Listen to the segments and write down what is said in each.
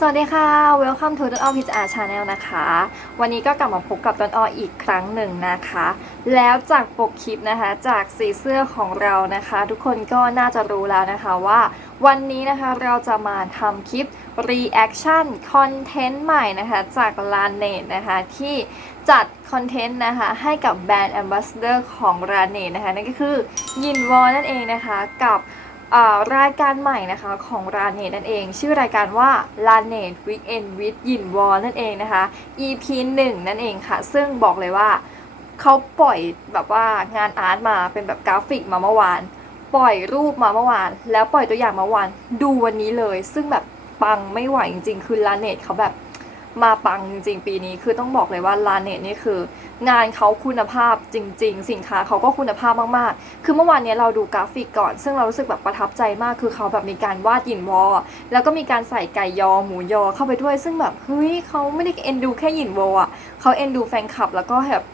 สวัสดีค่ะ Welcome to ต้นอ้อพิจอาชาแนลนะคะ วันนี้ก็กลับมาพบกับต้นอ้ออีกครั้งหนึ่งนะคะ แล้วจากปกคลิปนะคะจากสีเสื้อของเรานะคะ ทุกคนก็น่าจะรู้แล้วนะคะว่า วันนี้นะคะเราจะมาทำคลิป reaction คอนเทนต์ใหม่นะคะจาก l a n e t นะคะที่จัดคอนเทนต์นะคะให้กับแบรนด์ Ambassador ของ l a n e t นะคะนั่นก็คือยินวอนั่นเองนะคะกับ รายการใหม่นะคะของรานเนตนั่นเอง ชื่อรายการว่า l a n e t Weekend with Yin w o นั่นเองนะคะ EP 1 นั่นเองค่ะ ซึ่งบอกเลยว่าเขาปล่อยแบบว่างานอาร์ตมาเป็นแบบกราฟิกมาเมื่อวาน ปล่อยรูปมาเมื่อวาน แล้วปล่อยตัวอย่างมาเมื่อวานดูวันนี้เลย ซึ่งแบบปังไม่ไหวจริงๆ คือลาเนตเขาแบบ มาปังจริง ๆ ปีนี้คือต้องบอกเลยว่าลาเนตนี่คือ งานเขาคุณภาพจริง ๆ สินค้าเขาก็คุณภาพมากๆ คือเมื่อวานนี้เราดูกราฟิกก่อน ซึ่งเรารู้สึกแบบประทับใจมากคือเขาแบบมีการวาดหยินวอ แล้วก็มีการใส่ไก่ยอหมูยอเข้าไปด้วย ซึ่งแบบเฮ้ยเขาไม่ได้เอ็นดูแค่หยินวออะเขาเอ็นดูแฟนคลับแล้วก็แบบ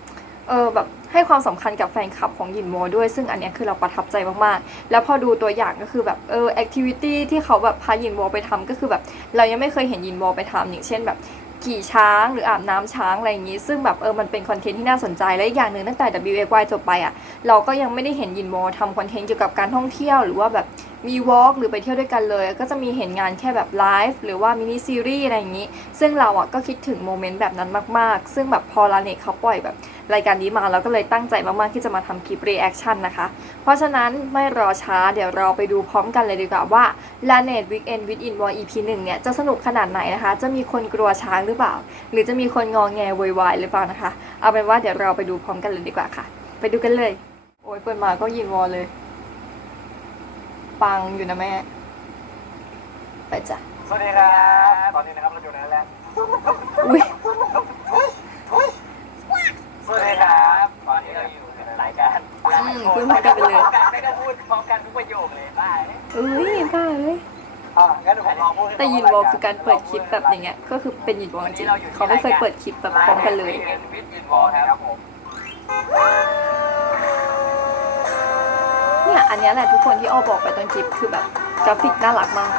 เออแบบให้ความสำคัญกับแฟนคลับของหยินโมด้วย ซึ่งอันนี้คือเราประทับใจมากๆ แล้วพอดูตัวอย่างก็คือแบบเออแอคทิวิตี้ที่เขาแบบพาหยินโมไปทำก็คือแบบ เรายังไม่เคยเห็นหยินโมไปทำอย่างเช่นแบบ ขี่ช้างหรืออาบน้ำช้างอะไรอย่างนี้ ซึ่งแบบเออมันเป็นคอนเทนต์ที่น่าสนใจและอีกอย่างหนึ่งตั้งแต่ W A Y จบไปอะเราก็ยังไม่ได้เห็นยินโมทำคอนเทนต์เกี่ยวกับการท่องเที่ยวหรือว่าแบบ มีวอล์กหรือไปเที่ยวด้วยกันเลย ก็จะมีเห็นงานแค่แบบไลฟ์หรือว่ามินิซีรีส์อะไรอย่างนี้ ซึ่งเราอะก็คิดถึงโมเมนต์แบบนั้นมากๆ ซึ่งแบบพอลาเนตเขาปล่อยแบบรายการนี้มาเราก็เลยตั้งใจมากๆ ที่จะมาทำคลิปรีแอคชั่นนะคะ เพราะฉะนั้นไม่รอช้าเดี๋ยวเราไปดูพร้อมกันเลยดีกว่าว่า l a n e t Weekend with In War EP 1เนี่ยจะสนุกขนาดไหนนะคะ จะมีคนกลัวช้างหรือเปล่า หรือจะมีคนงองแงโวยวายหรือเปล่านะคะ เอาเป็นว่าเดี๋ยวเราไปดูพร้อมกันเลยดีกว่าค่ะ ไปดูกันเลย โอ้ยเปิดมาก็ยินวอลเลย ปังอยู่นะแม่ ไปจ้ะ สวัสดีครับ ตอนนี้นะครับเราอยู่ในแลนด์อุ้ยสวัสดีครับ ตอนนี้เราอยู่ในรายการอืมพูดพร้อมกันไปเลย ไม่ต้องพูดพร้อมกันทุกประโยคเลยได้อุ้ยบ้าเลย อะงั้นเดี๋ยวผมลองพูดให้แต่ยินวอลคือการเปิดคลิปแบบอย่างเงี้ย ก็คือเป็นยินวอลจริงๆเขาไม่เคยเปิดคลิปแบบพร้อมกันเลยเป็นวิทย์ยินวอลนะครับผมเนี่ย อันเนี้ยแหละทุกคนที่อ้อบอกไปตอนคลิปคือแบบกราฟิกน่ารักมาก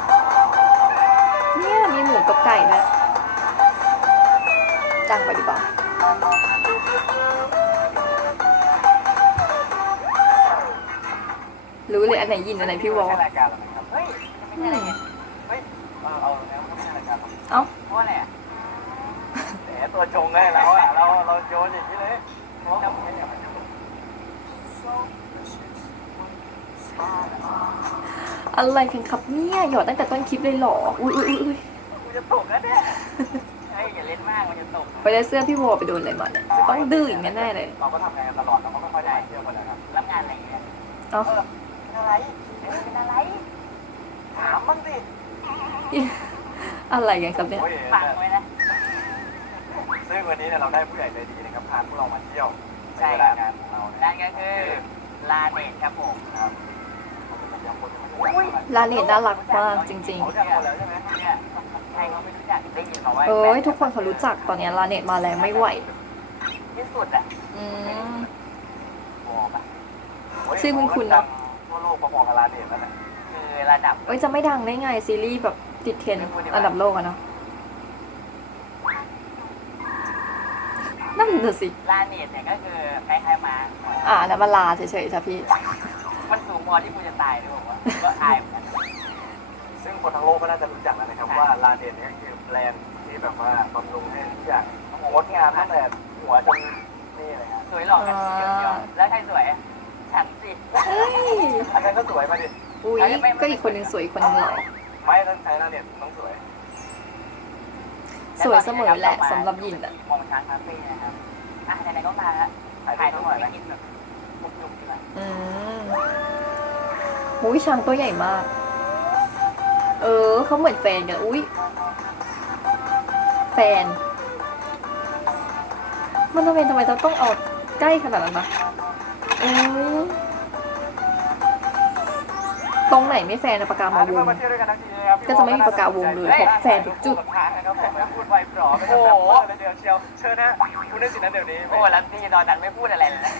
เนี่ยมีหมูกับไก่ด้วยจังไปดีกว่ารู้เลยอันไหนยินอันไหนพี่วอลไม่ใช่รายการหรอกนะครับเฮ้ยไม่ใช่อะไรไงเฮ้ยเออเอาแล้วก็ไม่ใช่รายการหรอกเอ้าเพราะอะไรอะแหมตัวจงเลยเราอะเราเราโยนอย่างนี้เลย อะไรกันครับเนี่ยหยอดตั้งแต่ต้นคลิปเลยเหรอ อุ้ยอุ้ยอุ้ยอุ้ยกูจะตกแล้วเนี่ยเฮ้ยอย่าเล่นมากมันจะตกไปได้เสื้อพี่วอลไปโดนอะไรมาเนี่ยต้องดื้ออีกแน่ๆเลย เราก็ทำงานกันตลอดเราก็ไม่ค่อยได้เที่ยวกันนะครับรับงานอะไรอย่างเงี้ยเอ้าเออเป็นอะไรเป็นอะไร ถามบ้างสิอะไรกันครับเนี่ยฟังไว้นะซึ่งวันนี้เนี่ยเราได้ผู้ใหญ่ใจดีนะครับพาพวกเรามาเที่ยวในเวลางานของเรานั่นก็คือลาเนตครับผมครับ ร้านเน็ตน่ารักมากจริงเขาจะหมดแล้วใช่ไหมเนี่ยใครเขาไม่รู้จักได้ยินมาว่าๆเอ้ยทุกคนเขารู้จักตอนเนี้ยร้านเน็ตมาแรงไม่ไหวที่สุดอะอืมบอกอะชื่อคุณคุณเนอะทั่วโลกพอๆกับลาเนตแล้วนะคือระดับเอ้ยจะไม่ดังได้ไงซีรีส์แบบติดเทรนด์อันดับโลกอะเนาะนั่นน่ะสิลาเนตเนี่ยก็คือคล้ายๆมาอ่านะมาลาเฉยๆจ้ะพี่มัน สูงพอที่กูจะตายด้วยผมว่าก็อายเหมือนกัน ซึ่งคนทั้งโลกก็น่าจะรู้จักแล้วนะครับว่าลาเนตเนี่ยคือแบรนด์ที่แบบว่าบำรุงให้ทุกอย่างงดงามตั้งแต่หัวจนนี่เลยครับสวยหล่อกันเดียวๆแล้วใครสวย ฉันสิเอ้ยอันนั้นก็สวยมาดิอุ้ยก็อีกคนหนึ่งสวยอีกคนหนึ่งหล่อไม่ต้องใช้ลาเนตต้องสวย สวยเสมอแหละสำหรับยินอะมองช้างคาเฟ่นะครับอะไหนๆก็มาฮะถ่ายถ่ายรูรูปปหน่อยไปน อืมอุ้ยช้างตัวใหญ่มาก เออเขาเหมือนแฟนกันอุ้ยแฟน มันทำไมทำไมเราต้องเอาใกล้ขนาดนั้นนะเอ้ยตรงไหนไม่แฟนอะปากกามาวงมาเที่ยวด้วยกันทั้งทีนะครับก็จะไม่มีปากกาวงเลยเพราะแฟนทุกจุดทางนะครับผมพูดไวปลอไม่ทำแบบเปิดเลยเดียวเชียวเชิญนะคุณได้สินะเดี๋ยวนี้โอ้แล้วที่ตอนนั้นไม่พูดอะไรเลยนะ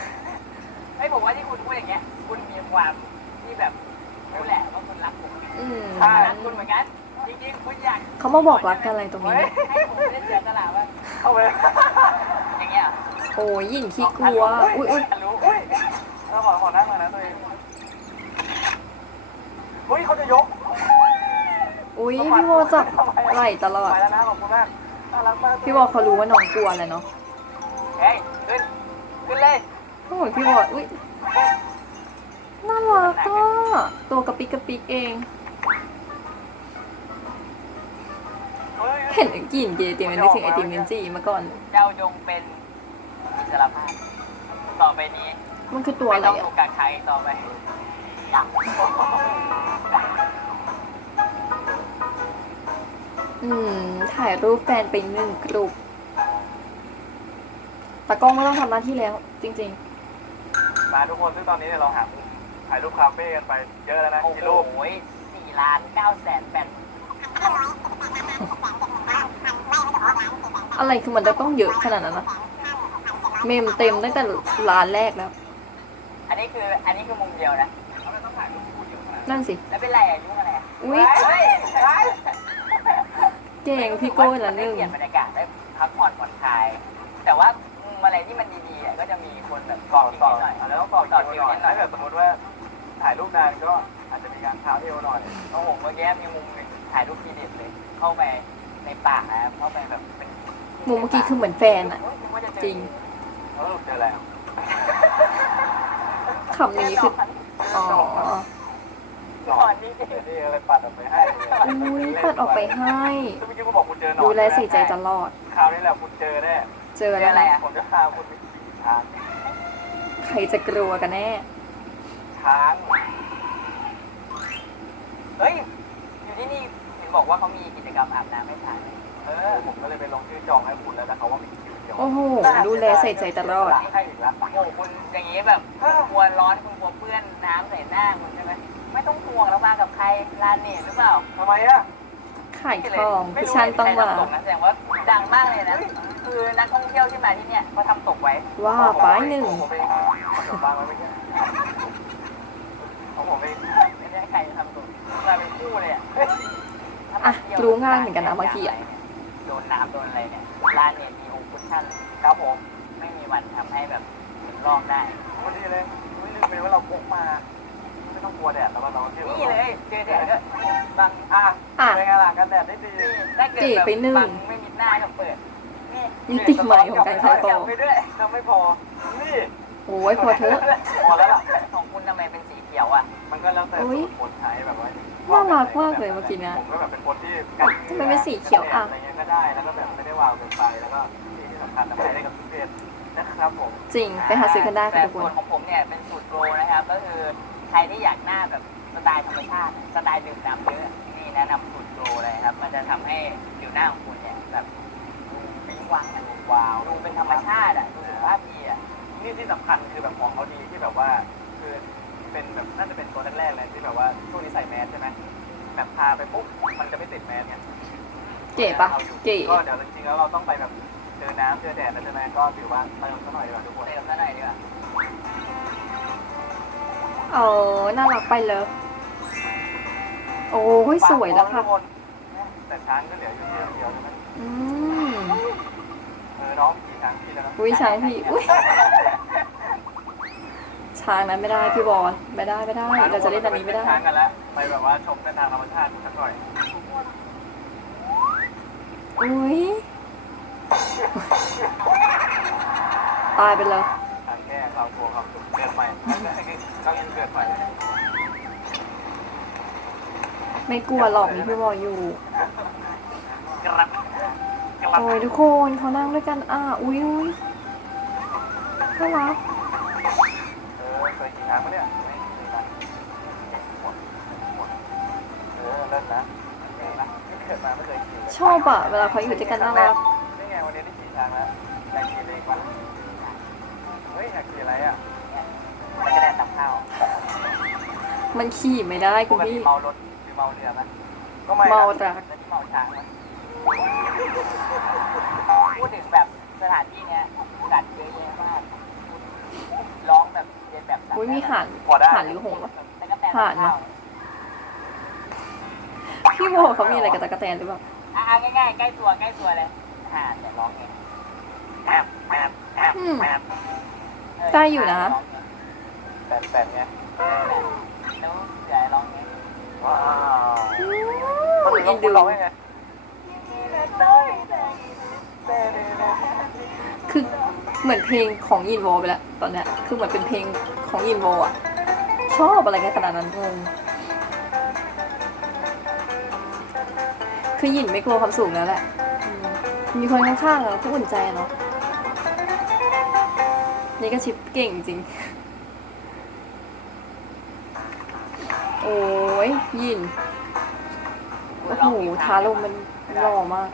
ไอ้ยผมว่าที่คุณพูดอย่างเงี้ย คุณมีความที่แบบรู้แหละว่าคุณรักผมอืมใช่ รักคุณเหมือนกันเจริงๆคุณอยากเขามาบอกรักกันอะไรตรงเฮ้นี้ยให้ผมเล่นเสือสละวะเข้าไปอย่างเงี้ยเหรอ โอ้ยหยินขี้กลัว อุ้ยอุ้ยรู้อุ้ยเราขอขอนั่งหน่อยนะตัวเองเฮ้ยเขาจะยกอุ้ยพี่โมจับไหล่ตลอด ไปแล้วนะขอบคุณมากน่ารักมากพี่วอเขารู้ว่าน้องกลัวแหละเนาะ เฮ้ยขึ้น ขึ้นเลยโอ้ยพี่วออุ้ยน่ารักอะตัวกระปิกกระปิกเองเฮ้ยเห็นกลิ่นเกยติมมันนึกถึงไอติมลินจีมาก่อน เจ้าจงเป็นอิสระภาพต่อไปนี้ มันคือตัวไม่อะไรต้องอะถูกกักใครต่อไปอืม ถ่ายรูปแฟนไปหนึ่งกลุ่มตากล้องไม่ต้องทำหน้าที่แล้ว จริง มาทุกคนซึ่งตอนนี้เนี่ยเราหามุมถ่ายรูปคาเฟ่กันไปเยอะแล้วนะโอ้กี่โหรูปสี่ล้านเก้าแสนแปดๆอะไรคือมันจะต้องเยอะขนาดนั้นนะเมมเต็มตั้งแต่ร้านแรกแล้ว อันนี้คืออันนี้คือมุมเดียวนะนั่นสิ แล้วเป็นไรอะยุ่งอะไรอะอุ๊ยเฮ้ยเฮ้ยเก่งพี่โก้ละหได้นึ่งเปลี่ยนบรรยากาศได้พักผ่อนผ่อนคลาย แต่ว่ามุมอะไรที่มันดีๆอะ ก็จะมีคนแบบต่อต่อหน่อยอาจจะต้องต่อคิวหน่อยถ้าเกิดสมมติว่าถ่ายรูปนานก็อาจจะมีการเท้าเอวหน่อยโอ้โหเมื่อกี้มีมุมหนึ่งถ่ายรูปทีเด็ดเลย เข้าไปในป่านะเข้าไปแบบเป็นมุมเมื่อกี้คือเหมือนแฟนอะโยนึกว่าะเอจริงแล้วสรุปเจอแล้วคำนี้คืออ๋อหนอนนี่นี่อะไรปัดออกไปให้อุ้ยปัดออกไปให้ซึ่งเมื่อกี้กูบอกคุณเจอหนอนดูแลใส่ใจตลอดคราวนี้แหละคุณเจอแน่เจอแล้วนะผมจะพาคุณไปขี่ ช้างใครจะกลัวกันแน่ ช้างเฮ้ย อยู่ที่นี่เห็นบอกว่าเขามีกิจกรรมอาบน้ำให้ทานเออ ผมก็เลยไปลงชื่อจองให้คุณแล้วแต่เขาว่ามีคิวเดียวโอ้โห ดูแลใส่ใจตลอดให้อีกแล้วโอ้โหคุณอย่างนี้แบบกลัวร้อนคุณกลัวเปื้อนน้ำใส่หน้าคุณใช่ไหมไม่ต้องห่วงแล้วมากับใครลาเนตหรือเปล่าทำไมอะขายของพี่ชันต้องมาตกนะแสดงว่าดังมากเลยนะ คือนักท่องเที่ยวที่มาที่เนี่ยเขาทำตกไว้ว่าไปหนึ่งผมเองผมวางไว้ไม่ใช่ของผมเองไม่ได้ใครทำตกมาเป็นคู่เลยอะอะรู้ง่ายเหมือนกันนะบางทีอะ โดนน้ำโดนอะไรเนี่ยลาเนตมีโอคุชั่นครับผมไม่มีวันทำให้แบบเป็นลอกได้ วันนี้เลยไม่ลืมไปว่าเราพกมา ไม่ต้องกลัวแดดแล้วก็เราเที่ยวนี่เลยเจอแดดก็บังอะอะเป็นไงล่ะกันแดดได้ดีนี่ถ้าเกิดเก๋แบบไปหนึ่ง บังไม่มีหน้าก็เปิดนี่ มิติใหม่ของการขายของไปด้วยทำไม่พอ นี่โอ้ยพอเถอะพอแล้วล่ะของคุณทำไมเป็นสีเขียวอะ มันก็แล้วแต่อุ๊ยสูตรคนใช้แบบว่าน่ารักมากเลยเมื่อกี้นะผมก็แบบเป็นคนที่กันทำไมเป็นสีเขียวอะอะไรเงี้ยก็ได้ แล้วก็แบบไม่ได้วาวเกินไป แล้วก็ที่สำคัญทำให้ได้กับทุกเพศนะครับผม จริง ไปหาซื้อกันได้ค่ะแต่ทุกคส่วนนของผมเนี่ยเป็นสูตรโกลนะครับ ก็คือใครที่อยากหน้าแบบสไตล์ธรรมชาติ สไตล์ดื่มน้ำเยอะนี่แนะนำสูตรโกลเลยครับ มันจะทำให้ผิวหน้าของคุณเนี่ยแบบดู ปิ๊งวังมันว้าวดูเป็นธรรมชาติอะดูสุขภาพดีอะนี่ที่สำคัญคือแบบของเขาดีที่แบบว่า คือเป็นแบบน่าจะเป็นตัวแรกๆเลยที่แบบว่าช่วงนี้ใส่แมสใช่ไหมแบบพาไปปุ๊บมันจะไม่ติดแมสไงเก๋ปะอาอยู่เก๋ก็เดี๋ยวจริงๆแล้วเราต้องไปแบบเจอน้ำเจอแดดแล้วใช่ไหมก็ถือว่าเติมซะหน่อยดีกว่าทุกคนเติมซะหน่อยดีกว่าเออน่ารักไปเลย โอ้ยสวยแล้วค่ะทุกคนแต่ช้างก็เหลืออยู่ที่เดียวใช่ไหมอืม เออน้องขี่ช้างพี่แล้วนะอุ้ยช้างพี่อุ้ยช้างนั้นไม่ได้พี่บอลไม่ได้ไม่ได้เราจะเล่นอันนี้ไม่ได้ช้างกันแล้วไปแบบว่าชมเส้นทางธรรมชาติสักหน่อยอุ้ยตายไปเลยทางแก้เรากลัวความสุขเกิดใหม่ก็ยังเกิดใหม่ไม่กลัวหรอกมีพี่บอลอยู่กรับกรับ โอ้ยทุกคนเขานั่งด้วยกันอะอุ้ยอุ้ยน่ารักเออเคยขี่ช้างปะเนี่ยไม่เคยนะหมดหมดเออเลิศนะเก่งนะไม่เกิดมาไม่เคยขี่เลยชอบอะเวลาเขาอยู่ด้วยกันน่ารักนี่ไงวันนี้ได้ขี่ช้างแล้วอยากขี่เล็กวะเฮ้ยอยากขี่อะไรอะแล้วก็ได้ตับข้าวมันขี่ไม่ได้ปคุณกติพี่เมารถหรือเมาเรือไหมก็ไม่เมานะรักแล้วที่เมาช้างไหม พูดถึงแบบสถานที่เนี้ยสัตว์เยอะแยะมากร้องแบบเรียนแบบสัตว์อุ้ยมีห่านพอได้ห่านหรือหงส์วะแล้วก็แต่ห่านข้าวปะพี่โบเขามีอะไรกับตะกะแตนหรือเปล่าอะง่ายๆใกล้ตัวใกล้ตัวเลยอ่าเดี๋ยวร้องเองแอบแอบแอบแอบได้อยู่นะแปดแปดไงแล้วเดี๋ยวร้องเองว้าวอืคนมอื่นเอ็ต้อนงดูร้องยังไง คือเหมือนเพลงของยินโวไปแล้วตอนเนี้ยคือเหมือนเป็นเพลงของยินโวอะ ชอบอะไรกันขนาดนั้นงงคือหยินไม่กลัวความสูงแล้วแหละ มีคนข้างๆอะก็อุ่นใจเนาะ นี่ก็ชิปเก่งจริง โอ้ยยิน โอ้โหทาลงมัน หล่อมาก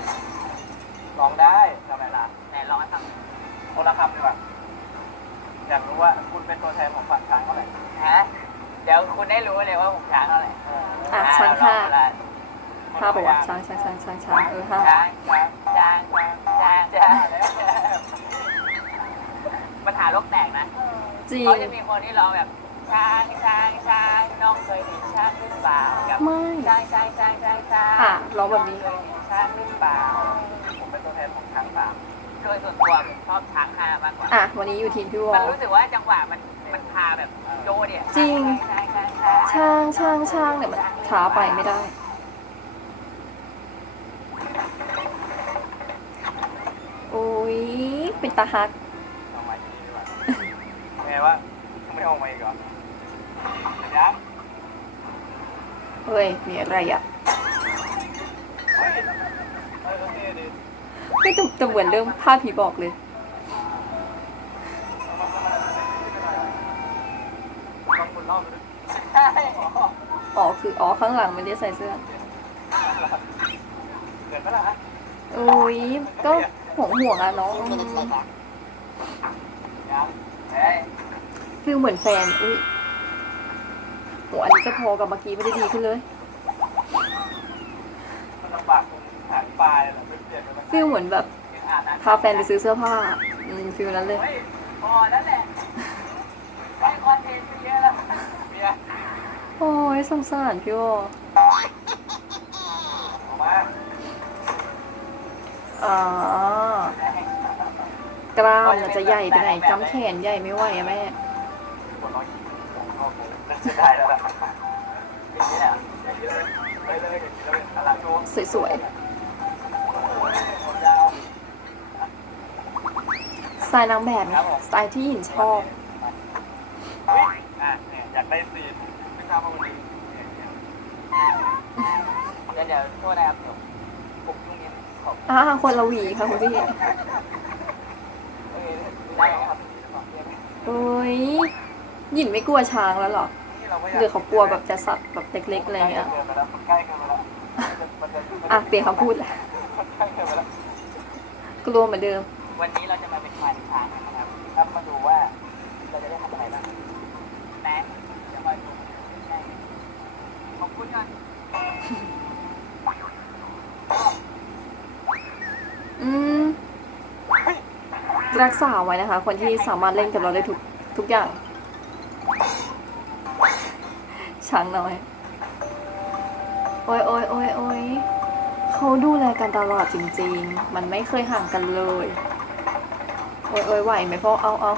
ร้องได้ทำไมล่ะไหนร้องให้ฟังคนละคำดีกว่าอยากรู้ว่าคุณเป็นตัวแทนของฝั่งช้างเท่าไหร่ฮะเดี๋ยวคุณได้รู้เลยว่าผมช้างเท่าไหร่อะช้างห้าเรละห้าบอกว่าช้างช้างช้างช้างช้างเออห้าช้างช้างช้างช้างช้างปัญหาโลกแตกนะ จริงเขาจะมีคนที่ร้องแบบช้างช้างช้างน้องเคยเห็นช้างหรือเปล่ากับไม่ช้างช้างช้างช้างช้างอะร้องแบบนี้เคยเห็น ช้างหรือเปล่าผมเป็นตัวแทนของช้างสามโดยส่วนตัวผมชอบช้างห้ามากกว่า อะ วันนี้อยู่ทีมพี่วอมันรู้สึกว่าจังหวะมันมันพาแบบโจเนี่ยจริงช้างช้างช้างช่างช่างช่างเนี่ยมันช้าไปไม่ได้ โอ้ยเป็นตาฮักเอามาที่นี่ดีกว่าไงวะยังไม่ออกมาอีกเหรอยังเฮ้ย มีอะไรอะ เฮ้ยเออโอเคดีไม่แต่แตเหมือนเรื่องภาพผีบอกเลย อ๋อคืออ๋อข้างหลังไม่ได้ใส่เสื้อเกิดปะล่ะโอ้ยก็ห่วงห่วงอะน้องอืมยังเฮ้ยฟิลเหมือนแฟนอุ้ยโหอันนี้ก็พอกับเมื่อกี้ไม่ได้ดีขึ้นเลย มันลำบากตรงหางปลายแหละเปลี่ยนไปมัน ฟิลเหมือนแบบยังอาบน้ำพาแฟนไปซื้อเสื้อผ้าอืมฟิลนั้นเลยเฮ้ยพอแล้วแหละได้คอนเทนต์ไปเยอะแล้วเมียโอ้ยสงสารพี่วอออกมาอ๋อกล้ามมันจะใหญ่ไปไหนกำแขนใหญ่ไม่ไหวอะแม่ปวดร้อนผมก็คงน่าจะได้แล้วล่ะอย่างนี้แหละอย่างนี้เลยไปเลยอย่างนี้เลยอลังโชว์สวยผมยาว ๆ สไตล์นางแบบเนี่ยสไตล์ที่หญินชอบเฮ้ยอะเนี่ยอยากได้ซีนไม่ทราบว่าวันนี้เนี่ยเนี่ยเดี๋ยวเดี๋ยวโทษนะครับเดี๋ยวผมยุ่งนิดขอบอ่าคนละหวีค่ะคุณพี่เออได้ครับโอ้ยหยินไม่กลัวช้างแล้วเหรอนี่เราก็อยากหรือเขากลัวแบบจะสัตว์แบบเล็กๆอะไรเงี้ยใกล้เกินไปแล้วมันจะมันจะอะเปลี่ยนคำพูดแหละใกล้เกินไปแล้วกลัวเหมือนเดิม วันนี้เราจะมาเป็นควานช้างกันนะครับ ครับมาดูว่าเราจะได้ทำอะไรบ้างแม่จะคอยดูใช่ขอบคุณก่อนอืมรักษาไว้นะคะ คนที่สามารถเล่นกับเราได้ทุกทุกอย่าง ช้างน้อย โอ้ยโอ้ยโอ้ยโอ้ยเขาดูแลกันตลอดจริง ๆ มันไม่เคยห่างกันเลย โอ้ยโอ้ยไหวไหมพ่อเอาเอา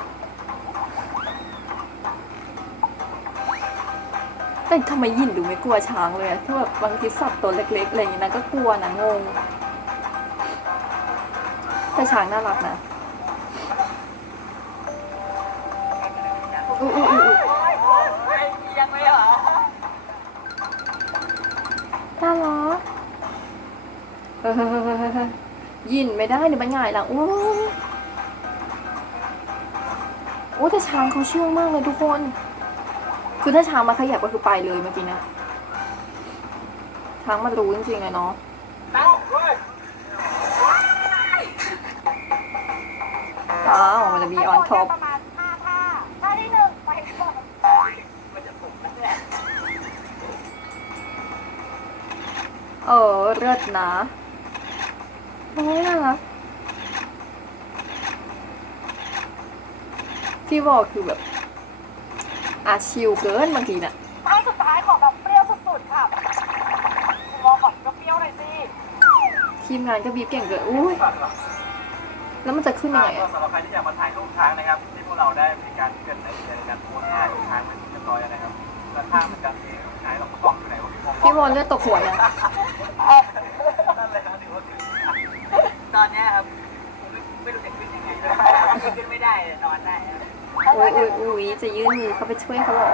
แต่ทำไมยินดูไม่กลัวช้างเลยอะที่แบบบางทีสัตว์ตัวเล็กๆอะไรอย่างนี้นะก็กลัวนะงง แต่ช้างน่ารักนะอุ้ยอุ้ยอุ้ยอุ๊ยเฮ้ยยังไม่เหรอน่ารักเฮ้ยเฮ้ยเฮ้ยเฮ้ยเฮ้ยยินไม่ได้เดี๋ยวมันหง่ายหลังโอ้ยโอ้แต่ช้างเขาเชื่องมากเลยทุกคน คือถ้าช้างมาขยับก็คือไปเลยเมื่อกี้นะ ช้างมันรู้จริงๆเลยเนาะอ้าวมันจะมีออนท็อปประมาณห้าท่าท่าที่หนึ่งไปก่อนมันจะปลุกนะเนี่ยเออเลิศนะโอ้ยน่ารัก พี่บอกคือแบบอาชิวเกินบางทีน่ะท่าสุดท้ายของแบบเปรี้ยวสุดๆค่ะคุณวอขอทีมงานก็บีบเก่งเกินอุ้ยสั่นเหรอแล้วมันจะขึ้นยังไงก็อะสำหรับใครที่อยากมาถ่ายรูปช้างนะครับ ที่พวกเราได้มีการเกิดในในการโพสต์ท่าช้างเป็นที่เรียบร้อยแล้วนะครับแล้วท่ามันจะมีช้างเราก็ต้องอยู่ไหนวะพี่พงศ์พี่วอนเลือดตกหัวยังนั่นเลยครับถือว่าถึงตอนเนี้ยครับไม่ไม่รู้จะขึ้นยังไงขึ้นไม่ได้นอนได้ ครับอุ้ยอุ้ยอุ้ยจะยื่นมือเข้าไปช่วยเขาเหรอ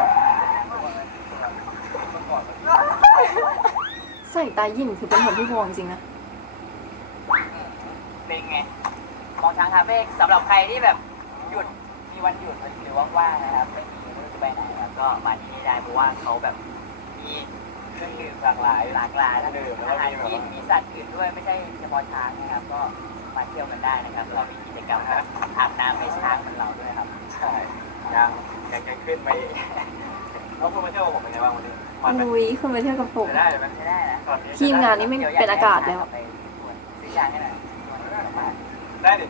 ใส่ตายิ่นคือเป็นเหมือนพี่วอนจริงนะเป็นไงมองช้างคาเฟ่สำหรับใครที่แบบหยุดมีวันหยุดหรือว่างๆนะครับไม่มีไม่รู้จะไปไหนครับก็มาที่นี่ได้เพราะว่าเขาแบบมีเครื่องดื่มหลากหลายหลากหลายทั้งดื่มอาหารกินมีสัตว์อื่นด้วยไม่ใช่เฉพาะช้างนะครับ ก็มาเที่ยวกันได้นะครับเรามี กิจกรรมแบบอาบน้ำให้ช้างเหมือนเราด้วยครับ ใช่ยังยังยังขึ้นไปอีกแล้วคุณมาเที่ยวกับผมเป็นไงบ้างวันนี้มันไหมอุ้ยคุณไปเที่ยวกับผม จะได้ไหมไม่ได้นะตอนนี้ทีมงานนี้ไม่เป็นอากาศแล้วไปซื้อยางให้หน่อยได้ดิ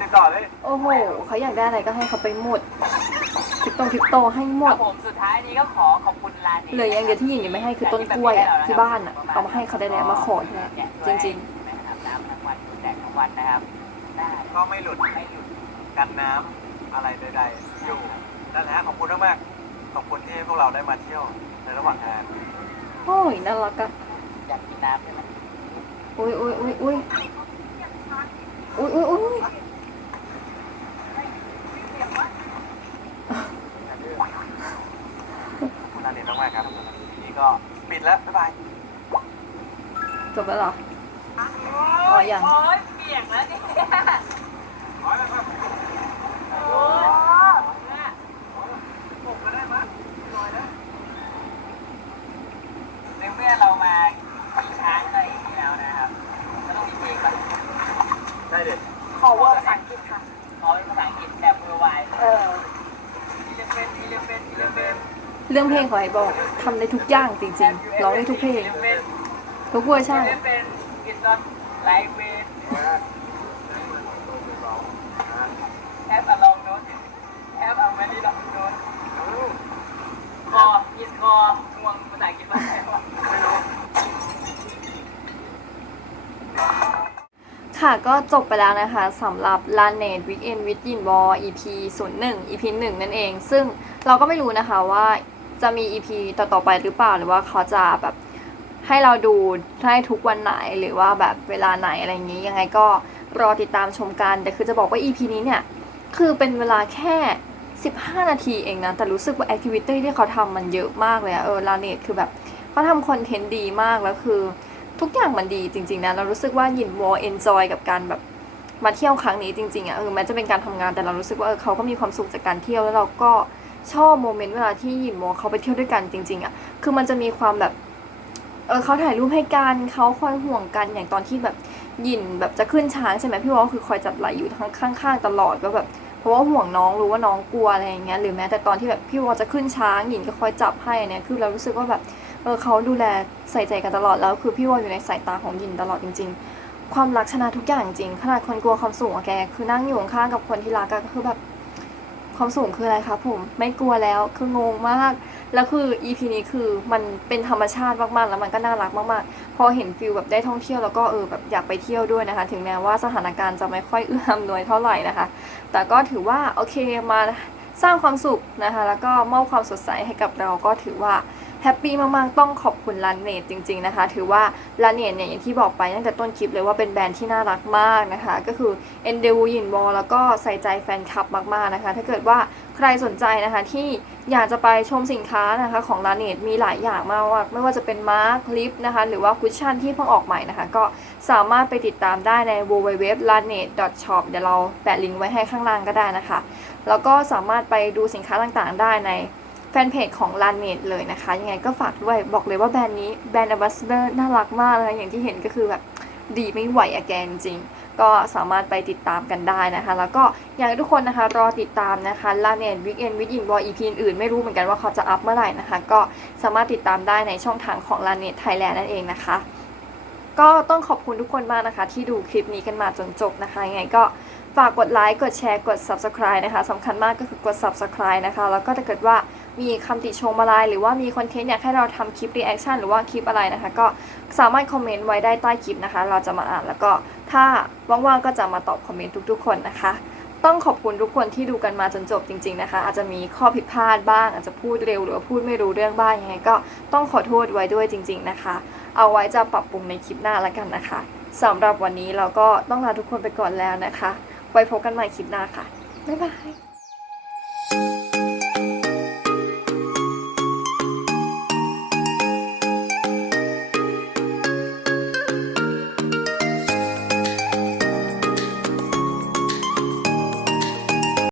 ติดต่อเลยโอ้โหเขาอยากได้อะไรก็ให้เขาไปหมดคริปโตคริปโตให้หมครัดบผมสุดท้ายนี้ก็ขอขอบคุณร้านนี้เหลยอย่างเดียวที่หญิงยังไม่ให้คือต้นกล้วยอะที่บ้านอะเอามาให้เขาได้แล้วมาขอแทนจริงๆนะครับน้ำทั้งวันแดดทั้งวันนะครับ ได้ ก็ไม่หลุดไม่หยุดกันน้ำอะไรใดๆอยู่นั่นแหละฮะขอบคุณมากๆขอบคุณที่พวกเราได้มาเที่ยวในระหว่างงานๆโอ้ยน่ารักอะอยากกินน้ำใช่ไหมอุ้ยอุ้ยอุ้ยอุ้ยอุ้ยอุ้ยอุ้ยขอบคุณอาเน็ตมากๆครับนี่ก็ปิดแล้วบ๊ายบาย จบแล้วเหรอ อ๋อยังโอ้ยเปียกแล้วเนี่ยผมก็ได้มั้ยลอยนะในเมื่อเรามาขี่ช้างอะไรอย่างนี้แล้วนะครับก็ต้องมีเพลงแบบได้เด็ดขอเวอร์ภาษาอังกฤษค่ะขอเป็นภาษาอังกฤษแบบมือไวอออีเลฟเออเลฟเฟนเรื่องเพลงขอให้บอกทำได้ทุกอย่างจริงๆร้องได้ทุกเพลงทุกเวอร์ชัน อีเลฟเฟนอินดอทไลฟ์เวนแอปอะลองโน้ตแอปอะไม่ได้ลองโน้ตคออินคอง่วงภาษาอังกฤษว่าไงวะค่ะก็จบไปแล้วนะคะสำหรับ l a n e t Weekend with Yin w a EP 01 EP 1 นั่นเอง ซึ่งเราก็ไม่รู้นะคะว่าจะมี EP ต่อๆไปหรือเปล่าหรือว่าเขาจะแบบ ให้เราดูให้ทุกวันไหนหรือว่าแบบเวลาไหนอะไรอย่างนี้ ยังไงก็รอติดตามชมกัน แต่คือจะบอกว่า EP นี้เนี่ย คือเป็นเวลาแค่ 15 นาทีเองนะ แต่รู้สึกว่าแอคทิวิตี้ที่เขาทำมันเยอะมากเลยอะเออ l a n e t คือแบบเขาทำคอนเทนต์ดีมากแล้วคือทุกอย่างมันดีจริง ๆนะเรารู้สึกว่าหยินวอเอนจอยกับการแบบมาเที่ยวครั้งนี้จริงๆอะเออแม้จะเป็นการทำงานแต่เรารู้สึกว่าเออเขาก็มีความสุขจากการเที่ยวแล้วเราก็ชอบโมเมนต์เวลาที่หยินวอเขาไปเที่ยวด้วยกันจริง ๆอะคือมันจะมีความแบบ เออเขาถ่ายรูปให้กันเขาคอยห่วงกันอย่างตอนที่แบบหยินแบบจะขึ้นช้างใช่ไหมพี่วอก็คือคอยจับไหล่อยู่ทั้งข้าง ๆ ตลอดก็แบบเพราะว่าห่วงน้องรู้ว่าน้องกลัวอะไรอย่างเงี้ยหรือแม้แต่ตอนที่แบบพี่วอจะขึ้นช้างหยินก็คอยจับให้เนี่ยคือเรารู้สึกว่าแบบเออเขาดูแลใส่ใจกันตลอดแล้วคือพี่วออยู่ในสายตาของยินตลอดจริง ๆ ความรักชนะทุกอย่างจริงขนาดคนกลัวความสูงอะแกคือนั่งอยู่ข้างกับคนที่รักอะก็คือแบบ ความสูงคืออะไรครับผมไม่กลัวแล้วคืองงมาก แล้วคือ EP นี้คือมันเป็นธรรมชาติมากๆ แล้วมันก็น่ารักมากๆ พอเห็นฟิลแบบได้ท่องเที่ยวแล้วก็เออแบบอยากไปเที่ยวด้วยนะคะ ถึงแม้ว่าสถานการณ์จะไม่ค่อยเอื้ออำนวยเท่าไหร่นะคะ แต่ก็ถือว่าโอเคมาสร้างความสุขนะคะ แล้วก็มอบความสดใสให้กับเราก็ถือว่า แฮปปี้มากๆ ต้องขอบคุณลันเนตจริง ๆนะคะ ถือว่าลันเนตเนี่ยอย่างที่บอกไปตั้งแต่ต้นคลิปเลยว่าเป็นแบรนด์ที่น่ารักมากนะคะ ก็คือเอ็นเดวูยินวอลแล้วก็ใส่ใจแฟนคลับมากๆนะคะ ถ้าเกิดว่าใครสนใจนะคะที่อยากจะไปชมสินค้านะคะของลันเนตมีหลายอย่างมากว่าไม่ว่าจะเป็นมาร์คลิปนะคะหรือว่าคุชชั่นที่เพิ่งออกใหม่นะคะ ก็สามารถไปติดตามได้ใน www.lanet.shop เดี๋ยวเราแปะลิงก์ไว้ให้ข้างล่างก็ได้นะคะ แล้วก็สามารถไปดูสินค้าต่างๆ ได้ใน แฟนเพจของ l a n m a d e เลยนะคะ ยังไงก็ฝากด้วยบอกเลยว่าแบรนด์นี้แบรนด์ a m b a s s a d o r น่ารักมากนะคะอย่างที่เห็นก็คือแบบดีไม่ไหวอแกจริง ก็สามารถไปติดตามกันได้นะคะ แล้วก็อยากให้ทุกคนนะคะรอติดตามนะคะ l a n e t Weekend with In Boy EP อื่นไม่รู้เหมือนกันว่าเขาจะอัพเมื่อไหร่นะคะ ก็สามารถติดตามได้ในช่องทางของ l a n e t Thailand นั่นเองนะคะ ก็ต้องขอบคุณทุกคนมากนะคะ ที่ดูคลิปนี้กันมาจนจบนะคะยังไงก็ฝากกดไลค์กดแชร์กด subscribe นะคะสำคัญมากก็คือกด subscribe นะคะ แล้วก็ถ้าเกิดว่า มีคำติชมอะไร หรือว่ามีคอนเทนต์อยากให้เราทำคลิปรีแอคชั่นหรือว่าคลิปอะไรนะคะ ก็สามารถคอมเมนต์ไว้ได้ใต้คลิปนะคะ เราจะมาอ่านแล้วก็ถ้าว่างๆก็จะมาตอบคอมเมนต์ทุก ๆ คนนะคะ ต้องขอบคุณทุกคนที่ดูกันมาจนจบจริง ๆนะคะ อาจจะมีข้อผิดพลาดบ้าง อาจจะพูดเร็วหรือว่าพูดไม่รู้เรื่องบ้างยังไง ก็ต้องขอโทษไว้ด้วยจริง ๆนะคะ เอาไว้จะปรับปรุงในคลิปหน้าแล้วกันนะคะสำหรับวันนี้เราก็ต้องลาทุกคนไปก่อนแล้วนะคะ ไว้พบกันใหม่คลิปหน้าค่ะบ๊ายบาย